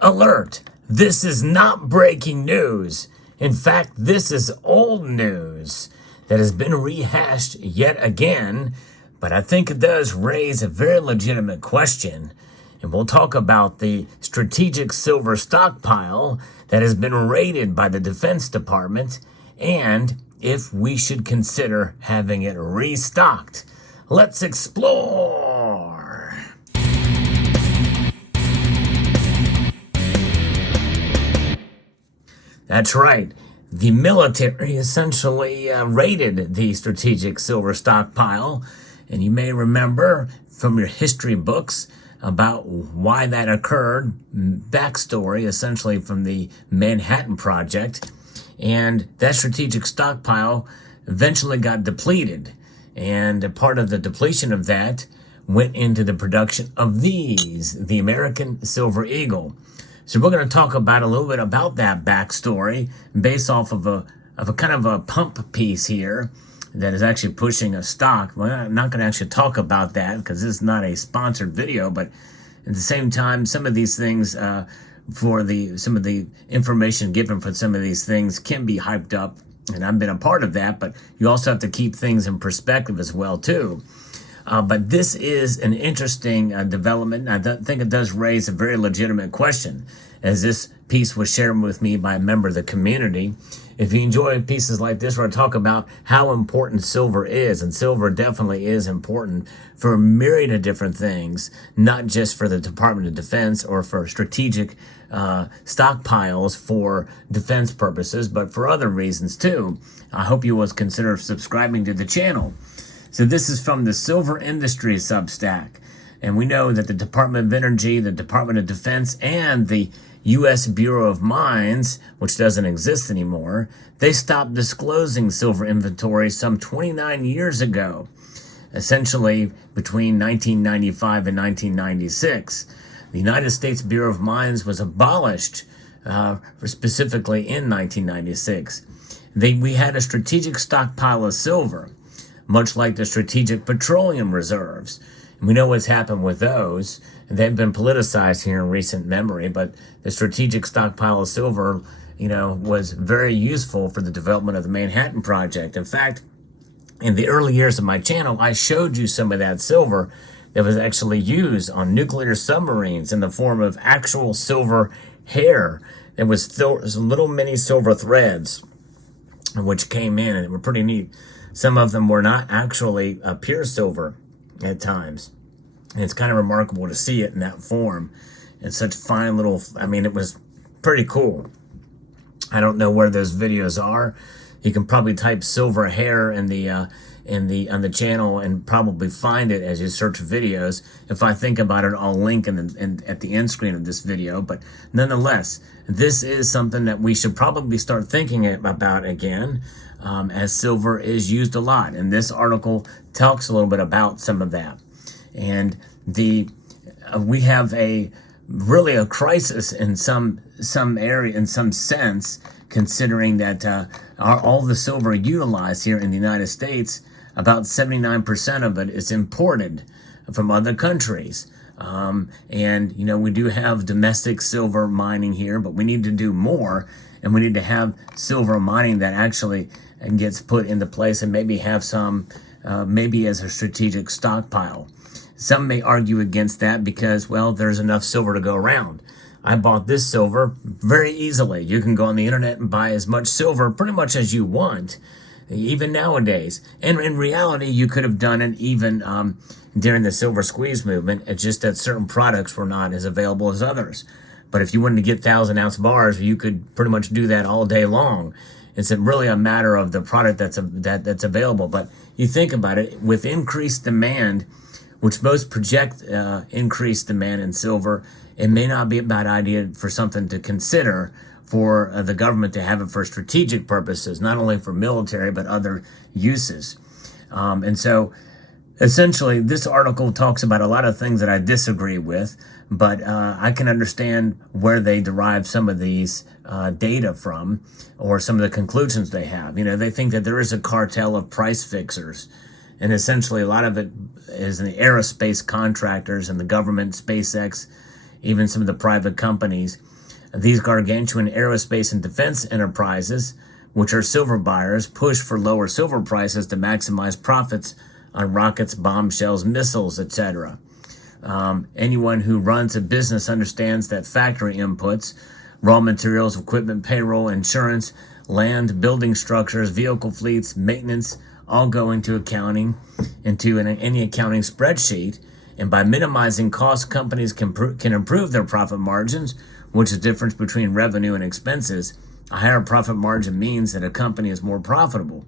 Alert! This is not breaking news. In fact, this is old news that has been rehashed yet again, but I think it does raise a very legitimate question. And we'll talk about the strategic silver stockpile that has been raided by the Defense Department and if we should consider having it restocked. Let's explore! That's right. The military essentially raided the strategic silver stockpile. And you may remember from your history books about why that occurred. Backstory, essentially, from the Manhattan Project. And that strategic stockpile eventually got depleted. And a part of the depletion of that went into the production of these, the American Silver Eagle. So we're going to talk about a little bit about that backstory based off of a kind of a pump piece here that is actually pushing a stock. Well, I'm not going to actually talk about that because this is not a sponsored video, but at the same time, some of these things some of the information given for some of these things can be hyped up, and I've been a part of that, but you also have to keep things in perspective as well too. But this is an interesting development. I think it does raise a very legitimate question, as this piece was shared with me by a member of the community. If you enjoy pieces like this where I talk about how important silver is, and silver definitely is important for a myriad of different things, not just for the Department of Defense or for strategic stockpiles for defense purposes, but for other reasons too. I hope you will consider subscribing to the channel. So this is from the Silver Industry Substack. And we know that the Department of Energy, the Department of Defense, and the U.S. Bureau of Mines, which doesn't exist anymore, they stopped disclosing silver inventory some 29 years ago, essentially between 1995 and 1996. The United States Bureau of Mines was abolished specifically in 1996. We had a strategic stockpile of silver, much like the strategic petroleum reserves. And we know what's happened with those. They've been politicized here in recent memory, but the strategic stockpile of silver, was very useful for the development of the Manhattan Project. In fact, in the early years of my channel, I showed you some of that silver that was actually used on nuclear submarines in the form of actual silver hair. There was little mini silver threads which came in, and they were pretty neat. Some of them were not actually pure silver at times. And it's kind of remarkable to see it in that form. And such fine little, it was pretty cool. I don't know where those videos are. You can probably type silver hair on the channel and probably find it as you search videos. If I think about it, I'll link at the end screen of this video. But nonetheless, this is something that we should probably start thinking about again. As silver is used a lot. And this article talks a little bit about some of that. And we have really a crisis in some area, in some sense, considering that all the silver utilized here in the United States, about 79% of it is imported from other countries. And we do have domestic silver mining here, but we need to do more. And we need to have silver mining that actually gets put into place and maybe have some, maybe as a strategic stockpile. Some may argue against that because, well, there's enough silver to go around. I bought this silver very easily. You can go on the internet and buy as much silver pretty much as you want, even nowadays. And in reality, you could have done it even during the silver squeeze movement. It's just that certain products were not as available as others. But if you wanted to get 1,000-ounce bars, you could pretty much do that all day long. It's really a matter of the product that's available. But you think about it, with increased demand, which most project increased demand in silver, it may not be a bad idea for something to consider for the government to have it for strategic purposes, not only for military, but other uses. And so essentially, this article talks about a lot of things that I disagree with, but I can understand where they derive some of these data from, or some of the conclusions they have. They think that there is a cartel of price fixers, and essentially a lot of it is in the aerospace contractors and the government, SpaceX, even some of the private companies. These gargantuan aerospace and defense enterprises, which are silver buyers, push for lower silver prices to maximize profits on rockets, bombshells, missiles, etc. Anyone who runs a business understands that factory inputs, raw materials, equipment, payroll, insurance, land, building structures, vehicle fleets, maintenance, all go into accounting, into any accounting spreadsheet. And by minimizing costs, companies can improve their profit margins, which is the difference between revenue and expenses. A higher profit margin means that a company is more profitable.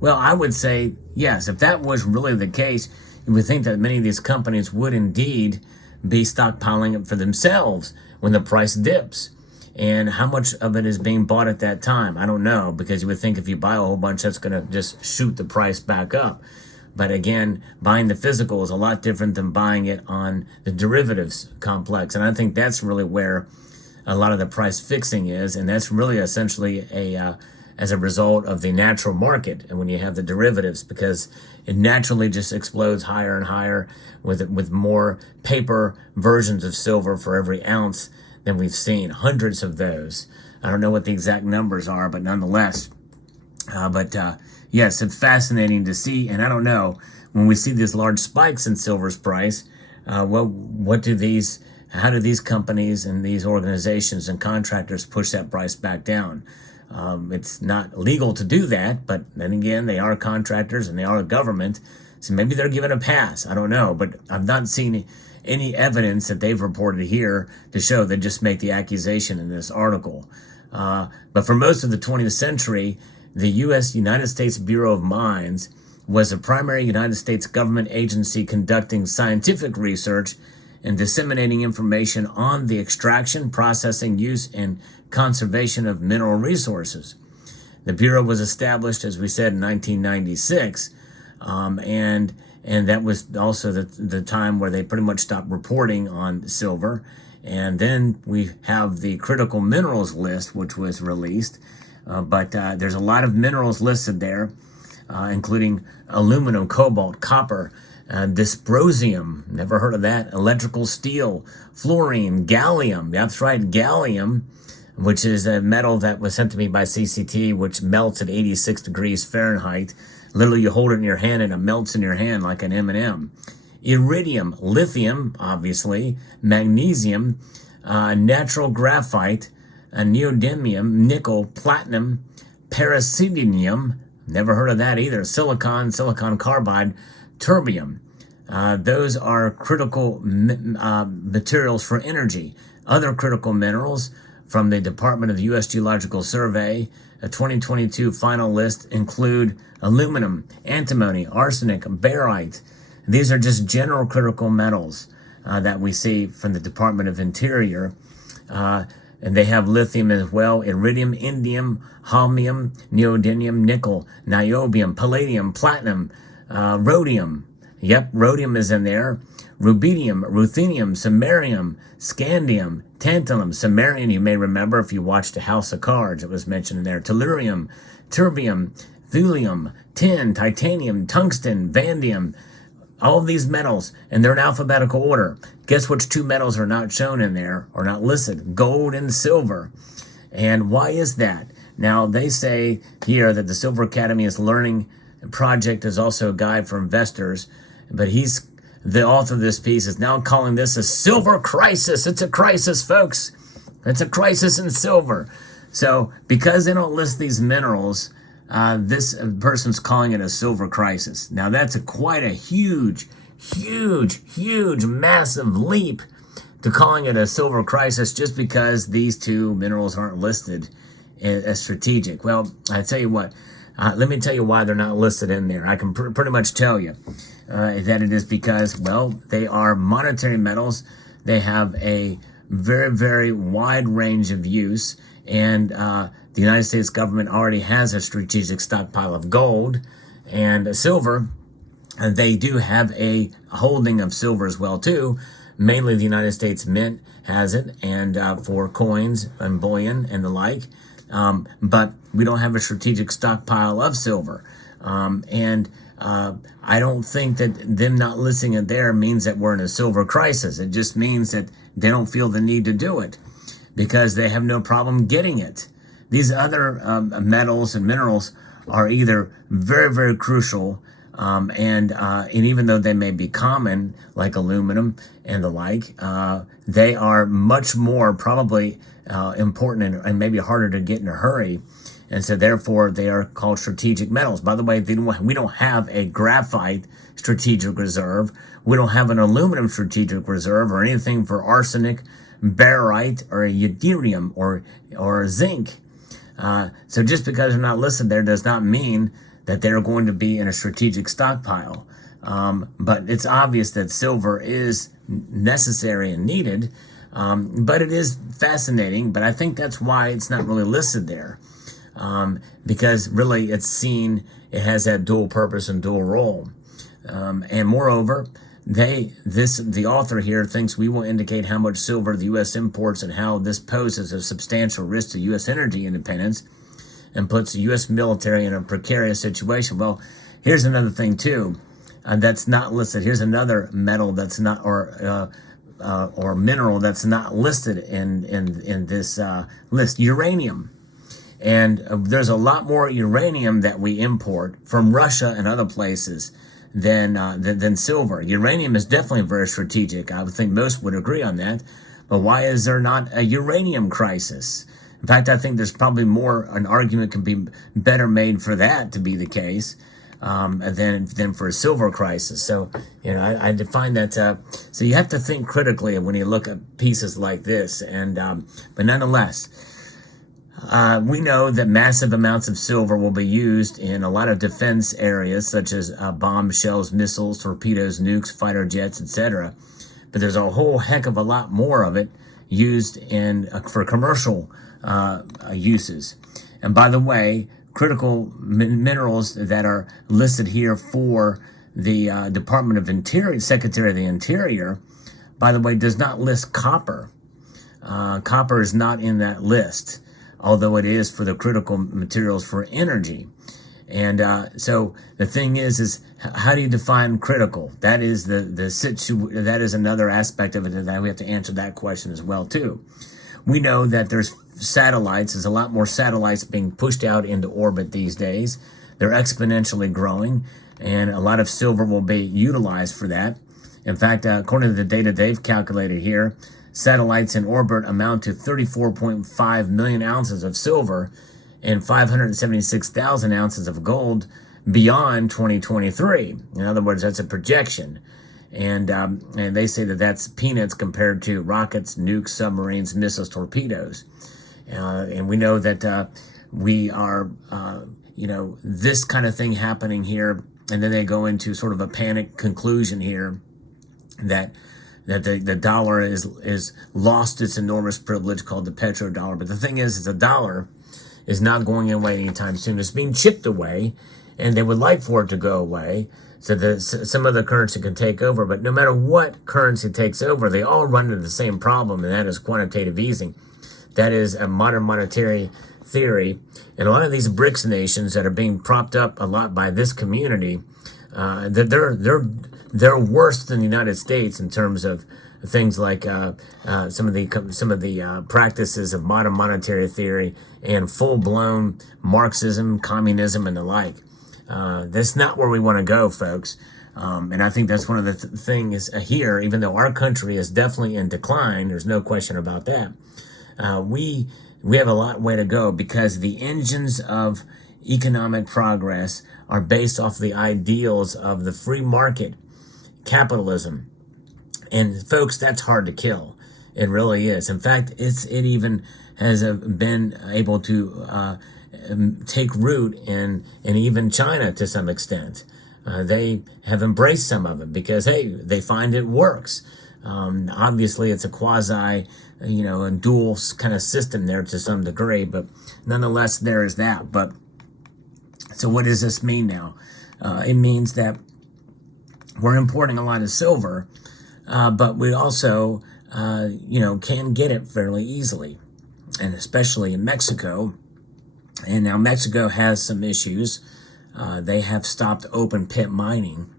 Well, I would say, yes, if that was really the case, you would think that many of these companies would indeed be stockpiling it for themselves when the price dips. And how much of it is being bought at that time? I don't know, because you would think if you buy a whole bunch, that's going to just shoot the price back up. But again, buying the physical is a lot different than buying it on the derivatives complex. And I think that's really where a lot of the price fixing is. And that's really essentially as a result of the natural market. And when you have the derivatives, because it naturally just explodes higher and higher with more paper versions of silver for every ounce than we've seen, hundreds of those. I don't know what the exact numbers are, but nonetheless. Yes, it's fascinating to see. And I don't know, when we see these large spikes in silver's price, how do these companies and these organizations and contractors push that price back down? It's not legal to do that, but then again, they are contractors and they are a government, so maybe they're given a pass. I don't know, but I've not seen any evidence that they've reported here to show. They just make the accusation in this article. But for most of the 20th century, the United States Bureau of Mines was a primary United States government agency conducting scientific research and disseminating information on the extraction, processing, use, and conservation of mineral resources. The Bureau was established, as we said, in 1996, and that was also the time where they pretty much stopped reporting on silver. And then we have the critical minerals list, which was released. But there's a lot of minerals listed there, including aluminum, cobalt, copper, dysprosium, never heard of that, electrical steel, fluorine, gallium, that's right, gallium, which is a metal that was sent to me by CCT, which melts at 86 degrees Fahrenheit. Literally, you hold it in your hand and it melts in your hand like an M&M. Iridium, lithium, obviously, magnesium, natural graphite, neodymium, nickel, platinum, paraxylinium, never heard of that either, silicon carbide, terbium. Those are critical materials for energy. Other critical minerals from the Department of the U.S. Geological Survey, a 2022 final list include aluminum, antimony, arsenic, barite. These are just general critical metals that we see from the Department of Interior. And they have lithium as well, iridium, indium, holmium, neodymium, nickel, niobium, palladium, platinum, rhodium. Yep, rhodium is in there. Rubidium, ruthenium, samarium, scandium, tantalum, samarium, you may remember if you watched a House of Cards, it was mentioned in there. Tellurium, terbium, thulium, tin, titanium, tungsten, vanadium, all of these metals, and they're in alphabetical order. Guess which two metals are not shown in there or not listed? Gold and silver. And why is that? Now, they say here that the Silver Academy is learning project is also a guide for investors, but the author of this piece is now calling this a silver crisis. It's a crisis, folks. It's a crisis in silver. So because they don't list these minerals, this person's calling it a silver crisis. Now that's quite a huge, massive leap to calling it a silver crisis just because these two minerals aren't listed as strategic. Well, I tell you what, let me tell you why they're not listed in there. I can pretty much tell you that it is because, well, they are monetary metals. They have a very, very wide range of use, and the United States government already has a strategic stockpile of gold and silver. They do have a holding of silver as well, too. Mainly the United States Mint has it, and for coins and bullion and the like. But we don't have a strategic stockpile of silver. And I don't think that them not listing it there means that we're in a silver crisis. It just means that they don't feel the need to do it because they have no problem getting it. These other metals and minerals are either very, very crucial, and even though they may be common, like aluminum and the like, they are much more probably important and maybe harder to get in a hurry. And so therefore they are called strategic metals. By the way, we don't have a graphite strategic reserve. We don't have an aluminum strategic reserve or anything for arsenic, barite, or yttrium or zinc. So just because they're not listed there does not mean that they're going to be in a strategic stockpile. But it's obvious that silver is necessary and needed. But it is fascinating. But I think that's why it's not really listed there. Because really it's seen, it has that dual purpose and dual role. And moreover, the author here thinks we will indicate how much silver the U.S. imports and how this poses a substantial risk to U.S. energy independence and puts the U.S. military in a precarious situation. Well, here's another thing too, that's not listed. Here's another metal that's not, or mineral that's not listed in this list: uranium. And there's a lot more uranium that we import from Russia and other places than silver. Uranium is definitely very strategic. I would think most would agree on that. But why is there not a uranium crisis? In fact, I think there's probably an argument can be better made for that to be the case than for a silver crisis. So, I define that. So you have to think critically when you look at pieces like this. But nonetheless, we know that massive amounts of silver will be used in a lot of defense areas, such as bombs, shells, missiles, torpedoes, nukes, fighter jets, etc. But there's a whole heck of a lot more of it used for commercial uses. And by the way, critical minerals that are listed here for the Department of Interior, Secretary of the Interior, by the way, does not list copper. Copper is not in that list, although it is for the critical materials for energy. And so the thing is how do you define critical? That is that is another aspect of it that we have to answer that question as well too. We know that there's a lot more satellites being pushed out into orbit these days. They're exponentially growing, and a lot of silver will be utilized for that. In fact, according to the data they've calculated here, satellites in orbit amount to 34.5 million ounces of silver and 576,000 ounces of gold beyond 2023. In other words, that's a projection. And they say that that's peanuts compared to rockets, nukes, submarines, missiles, torpedoes. And we know that we are, this kind of thing happening here. And then they go into sort of a panic conclusion here that the dollar is lost its enormous privilege called the petrodollar. But the thing is the dollar is not going away anytime soon. It's being chipped away, and they would like for it to go away so that some other currency can take over. But no matter what currency takes over, they all run into the same problem, and that is quantitative easing. That is a modern monetary theory. And a lot of these BRICS nations that are being propped up a lot by this community, they're worse than the United States in terms of things like some of the practices of modern monetary theory and full-blown Marxism, communism, and the like. That's not where we want to go, folks. And I think that's one of the things here, even though our country is definitely in decline, there's no question about that. We have a lot way to go because the engines of economic progress are based off the ideals of the free market, capitalism. And folks, that's hard to kill. It really is. In fact, it even has been able to take root in even China to some extent. They have embraced some of it because, hey, they find it works. Obviously, it's a quasi, a dual kind of system there to some degree, but nonetheless, there is that. But so what does this mean now? It means that we're importing a lot of silver, but we also, can get it fairly easily, and especially in Mexico. And now Mexico has some issues. They have stopped open pit mining,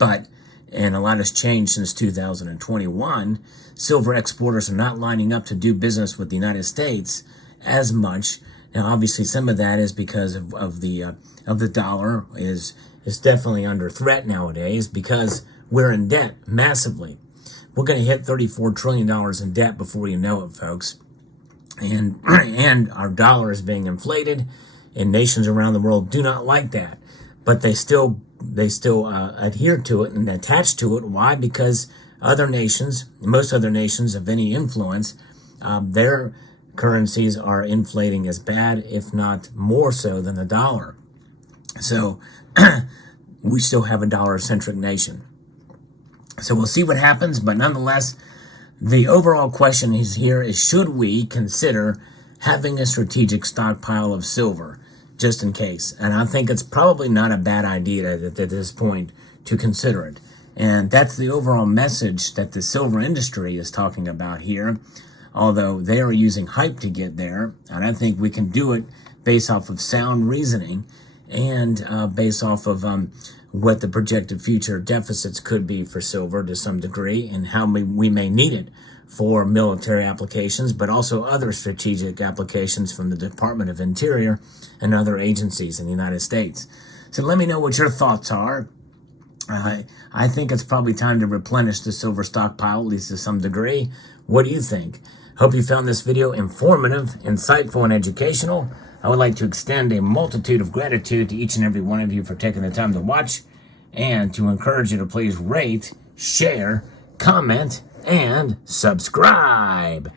and a lot has changed since 2021. Silver exporters are not lining up to do business with the United States as much. Now, obviously, some of that is because of the dollar is definitely under threat nowadays because we're in debt massively. We're going to hit $34 trillion in debt before you know it, folks. And our dollar is being inflated, and nations around the world do not like that. But they still adhere to it and attach to it. Why? Because other nations, most other nations of any influence, their currencies are inflating as bad, if not more so, than the dollar. So we still have a dollar-centric nation. So we'll see what happens, but nonetheless, the overall question is should we consider having a strategic stockpile of silver, just in case? And I think it's probably not a bad idea at this point to consider it. And that's the overall message that the silver industry is talking about here, although they are using hype to get there. And I think we can do it based off of sound reasoning and based off of what the projected future deficits could be for silver to some degree, and how we may need it for military applications, but also other strategic applications from the Department of Interior and other agencies in the United States. So let me know what your thoughts are. I think it's probably time to replenish the silver stockpile, at least to some degree. What do you think? Hope you found this video informative, insightful, and educational. I would like to extend a multitude of gratitude to each and every one of you for taking the time to watch, and to encourage you to please rate, share, comment, and subscribe.